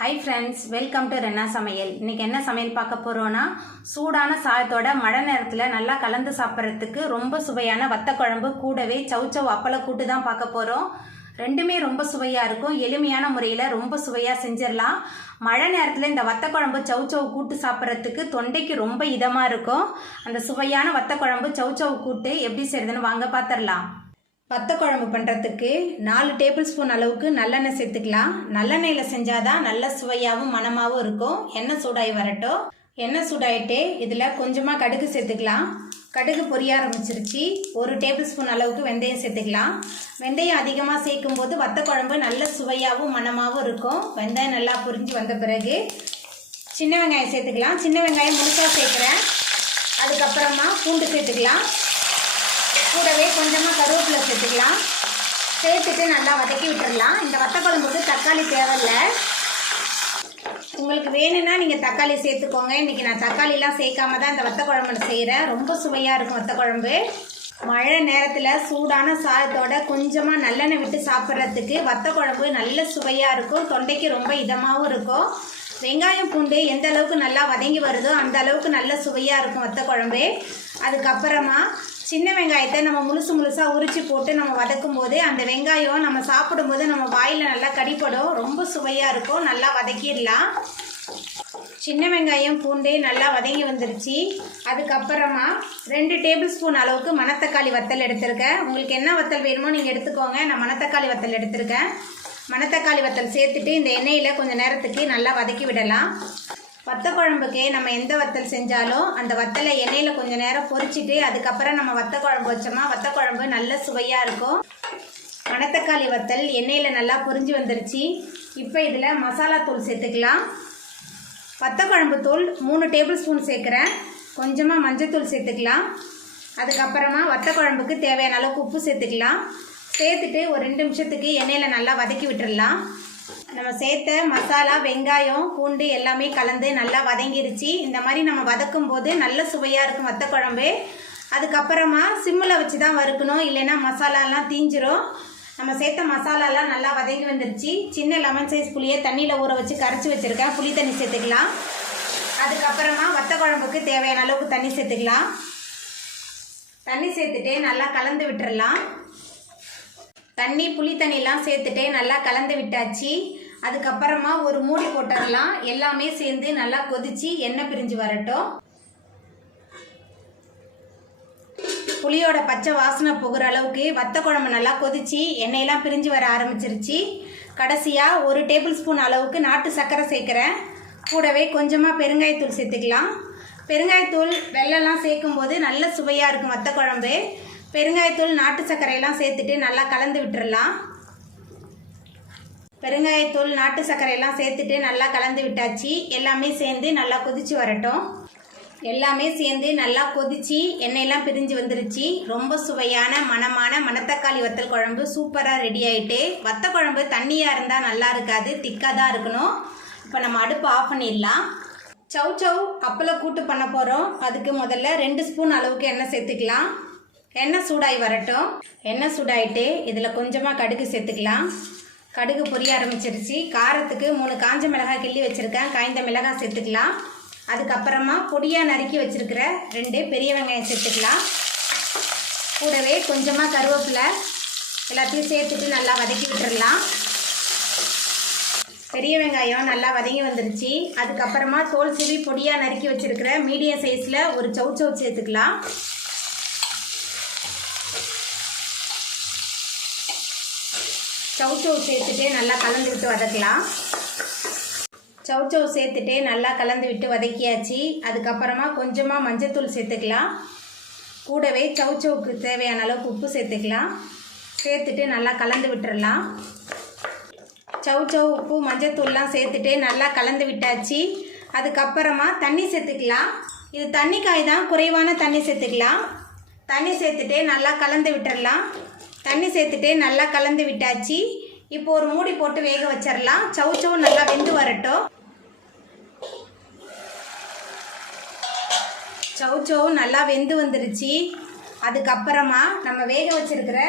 Hi friends, welcome to Renna சமையல். இன்றைக்கி என்ன சமையல் பார்க்க போகிறோன்னா, சூடான சாதத்தோட மழை நேரத்தில் நல்லா கலந்து சாப்பிட்றதுக்கு ரொம்ப சுவையான வத்த குழம்பு கூடவே சவுச்சவ் அப்பள கூட்டு தான் பார்க்க போகிறோம். ரெண்டுமே ரொம்ப சுவையாக இருக்கும். எளிமையான முறையில் ரொம்ப சுவையாக செஞ்சிடலாம். மழை நேரத்தில் இந்த வத்த குழம்பு சவுச்சவ் கூட்டு சாப்பிட்றதுக்கு தொண்டைக்கு ரொம்ப இதமாக இருக்கும். அந்த சுவையான வத்த குழம்பு சவுச்சவ் கூட்டு எப்படி செய்யுதுன்னு வாங்க பார்த்துடலாம். வத்த குழம்பு பண்ணுறதுக்கு 4 டேபிள் ஸ்பூன் அளவுக்கு நல்லெண்ணெய் சேர்த்துக்கலாம். நல்லெண்ணெயில் செஞ்சால் தான் நல்ல சுவையாகவும் மணமாகவும் இருக்கும். எண்ணெய் சூடாகி வரட்டும். எண்ணெய் சூடாகிட்டு இதில் கொஞ்சமாக கடுகு சேர்த்துக்கலாம். கடுகு பொரிய ஆரம்பிச்சிருச்சு. 1 டேபிள் ஸ்பூன் அளவுக்கு வெந்தயம் சேர்த்துக்கலாம். வெந்தயம் அதிகமாக சேர்க்கும் போது வத்த குழம்பு நல்ல சுவையாகவும் மணமாகவும் இருக்கும். வெந்தயம் நல்லா பொரிஞ்சு வந்த பிறகு சின்ன வெங்காயம் சேர்த்துக்கலாம். சின்ன வெங்காயம் முழுசாக சேர்க்குறேன். அதுக்கப்புறமா பூண்டு சேர்த்துக்கலாம். கூடவே கொஞ்சமாக கருவேப்பிலை சேர்த்துக்கலாம். சேர்த்துட்டு நல்லா வதக்கி விட்டுடலாம். இந்த வத்த குழம்புக்கு தக்காளி தேவையில்லை. உங்களுக்கு வேணும்னா நீங்கள் தக்காளி சேர்த்துக்கோங்க. இன்றைக்கி நான் தக்காளிலாம் சேர்க்காம தான் இந்த வத்த குழம்பு செய்கிறேன். ரொம்ப சுவையாக இருக்கும் வத்த குழம்பு. மழை நேரத்தில் சூடான சாதத்தோட கொஞ்சமாக நல்லெண்ணெய் விட்டு சாப்பிட்றதுக்கு வத்த குழம்பு நல்ல சுவையாக இருக்கும். தொண்டைக்கு ரொம்ப இதமாகவும் இருக்கும். வெங்காயம் பூண்டு எந்த அளவுக்கு நல்லா வதங்கி வருதோ அந்த அளவுக்கு நல்ல சுவையாக இருக்கும் வத்த குழம்பு. அதுக்கப்புறமா சின்ன வெங்காயத்தை நம்ம முழுசாக உரித்து போட்டு நம்ம வதக்கும் போது அந்த வெங்காயம் நம்ம சாப்பிடும்போது நம்ம வாயில் நல்லா கடிப்படும். ரொம்ப சுவையாக இருக்கும். நல்லா வதக்கிடலாம். சின்ன வெங்காயம் பூண்டு நல்லா வதங்கி வந்துருச்சு. அதுக்கப்புறமா 2 டேபிள் ஸ்பூன் அளவுக்கு மணத்தக்காளி வத்தல் எடுத்திருக்கேன். உங்களுக்கு என்ன வத்தல் வேணுமோ நீங்கள் எடுத்துக்கோங்க. நான் மணத்தக்காளி வத்தல் எடுத்திருக்கேன். மணத்தக்காளி வத்தல் சேர்த்துட்டு இந்த எண்ணெயில் கொஞ்சம் நேரத்துக்கு நல்லா வதக்கி விடலாம். வத்த குழம்புக்கு நம்ம எந்த வத்தல் செஞ்சாலும் அந்த வத்தலை எண்ணெயில் கொஞ்சம் நேரம் பொரிச்சிட்டு அதுக்கப்புறம் நம்ம வத்த குழம்பு வச்சோமா வத்த குழம்பு நல்ல சுவையாக இருக்கும். மணத்தக்காளி வத்தல் எண்ணெயில் நல்லா பொரிஞ்சு வந்துருச்சு. இப்போ இதில் மசாலா தூள் சேர்த்துக்கலாம். வத்த குழம்பு தூள் 3 டேபிள் ஸ்பூன் சேர்க்குறேன். கொஞ்சமாக மஞ்சத்தூள் சேர்த்துக்கலாம். அதுக்கப்புறமா வத்த குழம்புக்கு தேவையான அளவுக்கு உப்பு சேர்த்துக்கலாம். சேர்த்துட்டு ஒரு 2 நிமிஷத்துக்கு எண்ணெயில் நல்லா வதக்கி விட்டுடலாம். நம்ம சேர்த்த மசாலா வெங்காயம் பூண்டு எல்லாமே கலந்து நல்லா வதங்கிருச்சு. இந்த மாதிரி நம்ம வதக்கும் போது நல்ல சுவையாக இருக்கும் வத்த குழம்பு. அதுக்கப்புறமா சிம்மில் வச்சு தான் வறுக்கணும், இல்லைன்னா மசாலாலாம் தீஞ்சிரும். நம்ம சேர்த்த மசாலாலாம் நல்லா வதங்கி வந்துருச்சு. சின்ன லெமன் சைஸ் புளியை தண்ணியில் ஊற வச்சு கரைச்சி வச்சுருக்கேன். புளி தண்ணி சேர்த்துக்கலாம். அதுக்கப்புறமா வத்த குழம்புக்கு தேவையான அளவுக்கு தண்ணி சேர்த்துக்கலாம். தண்ணி சேர்த்துட்டு நல்லா கலந்து விட்டுறலாம். தண்ணி புளி தண்ணிலாம் சேர்த்துட்டு நல்லா கலந்து விட்டாச்சு. அதுக்கப்புறமா ஒரு மூடி போட்டுடலாம். எல்லாமே சேர்ந்து நல்லா கொதிச்சு எண்ணெய் பிரிஞ்சு வரட்டும். புளியோட பச்சை வாசனை போகிற அளவுக்கு வத்த குழம்பு நல்லா கொதிச்சு எண்ணெயெல்லாம் பிரிஞ்சு வர ஆரம்பிச்சிருச்சு. கடைசியாக 1 டேபிள் ஸ்பூன் அளவுக்கு நாட்டு சர்க்கரை சேர்க்குறேன். கூடவே கொஞ்சமாக பெருங்காயத்தூள் சேர்த்துக்கலாம். பெருங்காயத்தூள் வெல்லம்லாம் சேர்க்கும்போது நல்ல சுவையாக இருக்கும் வத்த குழம்பு. பெருங்காயத்தூள் நாட்டு சர்க்கரையெல்லாம் சேர்த்துட்டு நல்லா கலந்து விட்டுறலாம். பெருங்காயத்தூள் நாட்டு சர்க்கரையெல்லாம் சேர்த்துட்டு நல்லா கலந்து விட்டாச்சு. எல்லாமே சேர்ந்து நல்லா கொதிச்சு வரட்டும். எல்லாமே சேர்ந்து நல்லா கொதிச்சு எண்ணெயெல்லாம் பிரிஞ்சு வந்துருச்சு. ரொம்ப சுவையான மணமான மணத்தக்காளி வத்தல் குழம்பு சூப்பராக ரெடி ஆகிட்டு. வத்த குழம்பு தண்ணியாக இருந்தால் நல்லா இருக்காது, திக்காக தான் இருக்கணும். இப்போ நம்ம அடுப்பு ஆஃப் பண்ணிடலாம். சவுச்சவ் அப்பள கூட்டு பண்ண போகிறோம். அதுக்கு முதல்ல 2 ஸ்பூன் அளவுக்கு எண்ணெய் சேர்த்துக்கலாம். எண்ணெய் சூடாகி வரட்டும். எண்ணெய் சூடாகிட்டு இதில் கொஞ்சமாக கடுகு சேர்த்துக்கலாம். கடுகு பொரிய ஆரம்பிச்சிருச்சு. காரத்துக்கு 3 காஞ்ச மிளகாய் கிள்ளி வச்சுருக்கேன். காய்ந்த மிளகாய் சேர்த்துக்கலாம். அதுக்கப்புறமா பொடியாக நறுக்கி வச்சுருக்கிற 2 பெரிய வெங்காயம் சேர்த்துக்கலாம். கூடவே கொஞ்சமாக கருவேப்பிலை எல்லாத்தையும் சேர்த்துட்டு நல்லா வதக்கி விட்டுடலாம். பெரிய வெங்காயம் நல்லா வதங்கி வந்துருச்சு. அதுக்கப்புறமா தோல் சீவி பொடியாக நறுக்கி வச்சுருக்கிற மீடியம் சைஸில் ஒரு சவுச்சவ் சேர்த்துக்கலாம். சவுச்சவ் சேர்த்துட்டு நல்லா கலந்து விட்டு வதக்கலாம். சவுச்சவ் சேர்த்துட்டு நல்லா கலந்து விட்டு வதக்கியாச்சு. அதுக்கப்புறமா கொஞ்சமாக மஞ்சத்தூள் சேர்த்துக்கலாம். கூடவே சவுச்சவுக்கு தேவையான அளவுக்கு உப்பு சேர்த்துக்கலாம். சேர்த்துட்டு நல்லா கலந்து விட்டுறலாம். சவுச்சவ் உப்பு மஞ்சத்தூள்லாம் சேர்த்துட்டு நல்லா கலந்து விட்டாச்சு. அதுக்கப்புறமா தண்ணி சேர்த்துக்கலாம். இது தண்ணி காய் தான், குறைவான தண்ணி சேர்த்துக்கலாம். தண்ணி சேர்த்துட்டு நல்லா கலந்து விட்டுறலாம். தண்ணி சேர்த்துட்டு நல்லா கலந்து விட்டாச்சு. இப்போ ஒரு மூடி போட்டு வேக வச்சிடலாம். சவுச்சவ் நல்லா வெந்து வரட்டும். சவுச்சவ் நல்லா வெந்து வந்துருச்சு. அதுக்கப்புறமா நம்ம வேக வச்சிருக்கிற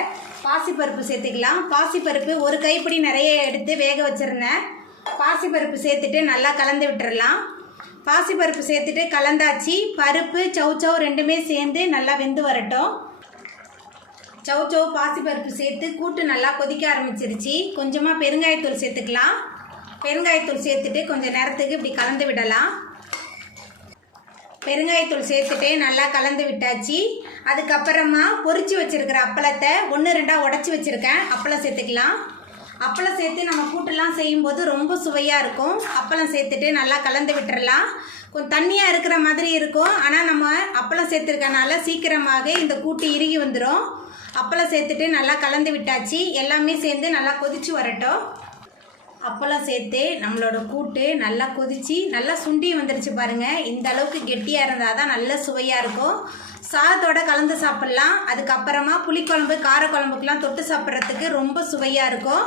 பாசிப்பருப்பு சேர்த்துக்கலாம். பாசிப்பருப்பு 1 கைப்பிடி நிறைய எடுத்து வேக வச்சுருந்தேன். பாசிப்பருப்பு சேர்த்துட்டு நல்லா கலந்து விட்டுறலாம். பாசிப்பருப்பு சேர்த்துட்டு கலந்தாச்சு. பருப்பு சௌச்சௌ ரெண்டுமே சேர்ந்து நல்லா வெந்து வரட்டும். சௌச்சௌ பாசிப்பருப்பு சேர்த்து கூட்டு நல்லா கொதிக்க ஆரம்பிச்சிருச்சு. கொஞ்சமாக பெருங்காயத்தூள் சேர்த்துக்கலாம். பெருங்காயத்தூள் சேர்த்துட்டு கொஞ்சம் நேரத்துக்கு இப்படி கலந்து விடலாம். பெருங்காயத்தூள் சேர்த்துட்டு நல்லா கலந்து விட்டாச்சு. அதுக்கப்புறமா பொரிச்சு வச்சுருக்கிற அப்பளத்தை 1-2 உடச்சி வச்சுருக்கேன். அப்பளம் சேர்த்துக்கலாம். அப்பளம் சேர்த்து நம்ம கூட்டெல்லாம் செய்யும்போது ரொம்ப சுவையாக இருக்கும். அப்பளம் சேர்த்துட்டு நல்லா கலந்து விட்டுறலாம். கொஞ்சம் தண்ணியாக இருக்கிற மாதிரி இருக்கும். ஆனால் நம்ம அப்பளம் சேர்த்துருக்கனால சீக்கிரமாக இந்த கூட்டு இறுகி வந்துடும். அப்பளம் சேர்த்துட்டு நல்லா கலந்து விட்டாச்சு. எல்லாமே சேர்ந்து நல்லா கொதிச்சு வரட்டும். அப்பளம் சேர்த்து நம்மளோட கூட்டு நல்லா கொதிச்சு நல்லா சுண்டி வந்துருச்சு பாருங்கள். இந்த அளவுக்கு கெட்டியாக இருந்தால் தான் நல்ல சுவையாக இருக்கும். சாதத்தோட கலந்து சாப்பிட்லாம். அதுக்கப்புறமா புளிக்குழம்பு காரக்குழம்புக்கெலாம் தொட்டு சாப்பிட்றதுக்கு ரொம்ப சுவையாக இருக்கும்.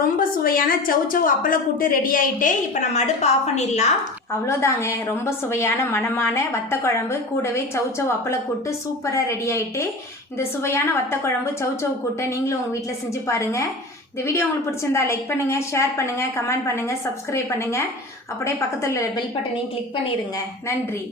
ரொம்ப சுவையான சௌச்சௌ அப்பள கூட்டு ரெடி ஆகிட்டு இப்போ நம்ம அடுப்பு ஆஃப் பண்ணிடலாம். அவ்வளோதாங்க, ரொம்ப சுவையான மணமான வத்தக்குழம்பு கூடவே சௌச்சௌ அப்பள கூட்டு சூப்பராக ரெடி ஆகிட்டு. இந்த சுவையான வத்தக்குழம்பு சௌச்சௌ கூட்டை நீங்களும் உங்கள் வீட்டில் செஞ்சு பாருங்கள். இந்த வீடியோ உங்களுக்கு பிடிச்சிருந்தா லைக் பண்ணுங்கள், ஷேர் பண்ணுங்கள், கமெண்ட் பண்ணுங்கள், சப்ஸ்கிரைப் பண்ணுங்கள். அப்படியே பக்கத்தில் உள்ள பெல் பட்டனையும் கிளிக் பண்ணிடுங்க. நன்றி.